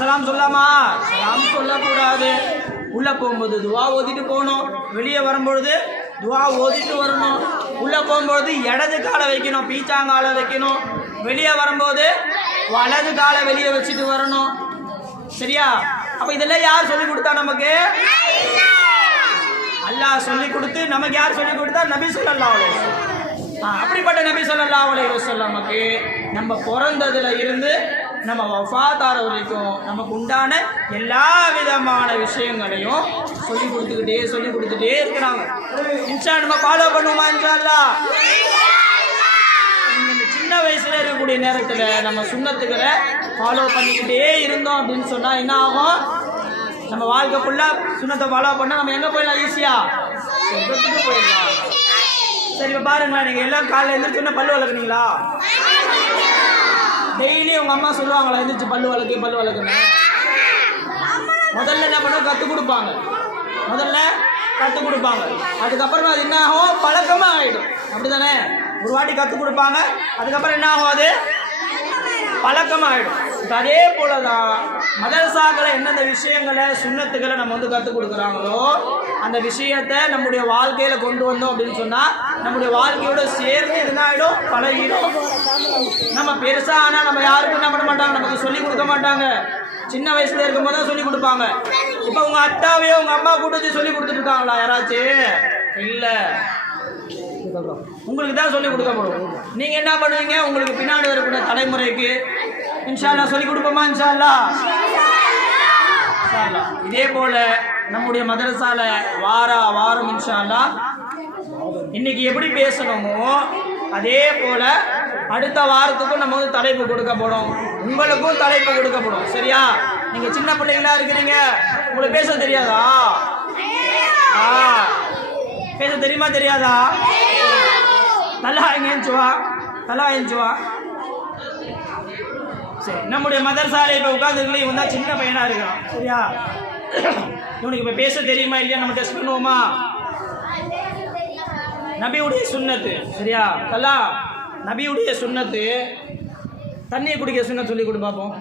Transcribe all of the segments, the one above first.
சலாம் சொல்லாமா? சலாம் சொல்லக்கூடாது. உள்ளே போகும்போது துவா ஓதிட்டு போகணும், வெளியே வரும்பொழுது துவா ஓதிட்டு வரணும். உள்ளே போகும்போது இடது காலை வைக்கணும், பீச்சாங்காலை வைக்கணும். வெளியே வரும்போது வலது காலை வெளியே வச்சுட்டு வரணும். சரியா? அப்போ இதெல்லாம் யார் சொல்லி கொடுத்தா நமக்கு? அல்லாஹ் சொல்லி கொடுத்து நமக்கு யார் சொல்லி கொடுத்தா? நபி ஸல்லல்லாஹு அலைஹி வஸல்லம். அப்படிப்பட்ட நபி ஸல்லல்லாஹு அலைஹி வஸல்லமுக்கு நம்ம பிறந்ததுல இருந்து நம்ம வஃபாத்தார வரைக்கும் நமக்கு உண்டான எல்லா விதமான விஷயங்களையும் சொல்லி கொடுத்துக்கிட்டே இருக்கிறாங்க. இன்ஷா நம்ம ஃபாலோ பண்ணுவோமா? இன்ஷா அல்லாஹ். சின்ன வயசுல இருக்கக்கூடிய நேரத்தில் நம்ம சுன்னத்துக்களை ஃபாலோ பண்ணிக்கிட்டே இருந்தோம் அப்படின்னு சொன்னால் என்ன ஆகும்? நம்ம வாழ்க்கை ஃபுல்லாக சுன்னத்தை ஃபாலோ பண்ணால் நம்ம எங்கே போயிடலாம்? ஈஸியாக சொர்க்கத்துக்கு போயிடலாம். சரி, இப்போ பாருங்களா, நீங்கள் எல்லாம் காலையில் எழுந்திரிச்சோன்னா பல்லு வளர்க்குறீங்களா? டெய்லி உங்கள் அம்மா சொல்லுவாங்களா எழுந்திரிச்சு பல்லு வளர்க்குன்னு? முதல்ல என்ன பண்ண கற்றுக் கொடுப்பாங்க. அதுக்கப்புறம் அது என்ன ஆகும்? பழக்கமாக ஆகிடும். அப்படி தானே? ஒரு வாட்டி கற்றுக் கொடுப்பாங்க, அதுக்கப்புறம் என்ன ஆகும்? அது பழக்கமாக ஆகிடும். அதே போல தான் மதரசாக்களை எந்தெந்த விஷயங்களை சுன்னத்துக்களை நம்ம கற்றுக் கொடுக்குறாங்களோ அந்த விஷயத்தை நம்முடைய வாழ்க்கையில் கொண்டு வந்தோம் அப்படின்னு சொன்னால் நம்முடைய வாழ்க்கையோட சேர்ந்து என்ன ஆகிடும்? பழகிடும். நம்ம பெருசாக ஆனால் நம்ம யாருக்கும் என்ன பண்ண மாட்டாங்க, நமக்கு சொல்லிக் கொடுக்க மாட்டாங்க. சின்ன வயசுல இருக்கும்போது தான் சொல்லிக் கொடுப்பாங்க. இப்போ உங்கள் அத்தாவையோ உங்கள் அம்மா கூட்ட வச்சு சொல்லி கொடுத்துட்டு இருக்காங்களா யாராச்சும்? இல்லை, உங்களுக்கு தான் சொல்லிக் கொடுக்கப்படும். நீங்கள் என்ன பண்ணுவீங்க? உங்களுக்கு பின்னாடி வரக்கூடிய தலைமுறைக்கு இன்ஷா அல்லாஹ் சொல்லிக் கொடுப்போமா? இன்ஷா அல்லாஹ். இதே போல நம்முடைய மதரசால வாரம் இன்ஷா அல்லாஹ் இன்னைக்கு எப்படி பேசணுமோ அதே போல அடுத்த வாரத்துக்கும் நம்ம தலைப்பு கொடுக்கப்படும், உங்களுக்கும் தலைப்பு கொடுக்கப்படும். சரியா? நீங்க சின்ன பிள்ளைங்களா இருக்கிறீங்க, உங்களுக்கு பேச தெரியாதா? பேச தெரியுமா தெரியாதா? நல்லா எழுந்துவா. சரி, நம்முடைய மதரசாலை இப்போ உட்காந்துருக்கல இவன் தான் சின்ன பையனாக இருக்கிறான். சரியா? இவனுக்கு இப்போ பேச தெரியுமா இல்லையா நம்ம டெஸ்ட் பண்ணுவோமா? நபியுடைய சுன்னத்து. சரியா? தலா நபியுடைய சுன்னத்து. தண்ணியை குடிக்க சுன்னத் சொல்லி கொடு பார்ப்போம்.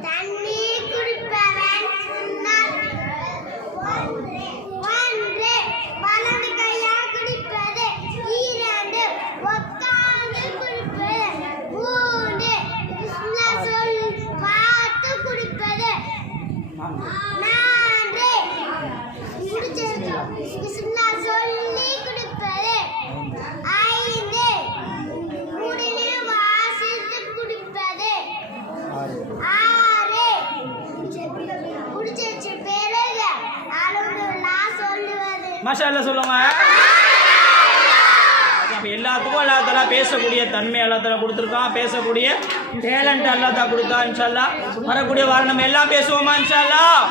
மாஷா அல்லாஹ் சொல்லுங்க. அப்போ எல்லாத்துக்கும் அல்லா தஆலா பேசக்கூடிய தன்மை அல்லா தஆலா கொடுத்துருக்கான், பேசக்கூடிய டேலண்ட் அல்லா தஆலா கொடுத்தா. இன்ஷா அல்லாஹ் வரக்கூடிய வாரம் நம்ம எல்லாம் பேசுவோமா? இன்ஷா அல்லாஹ்.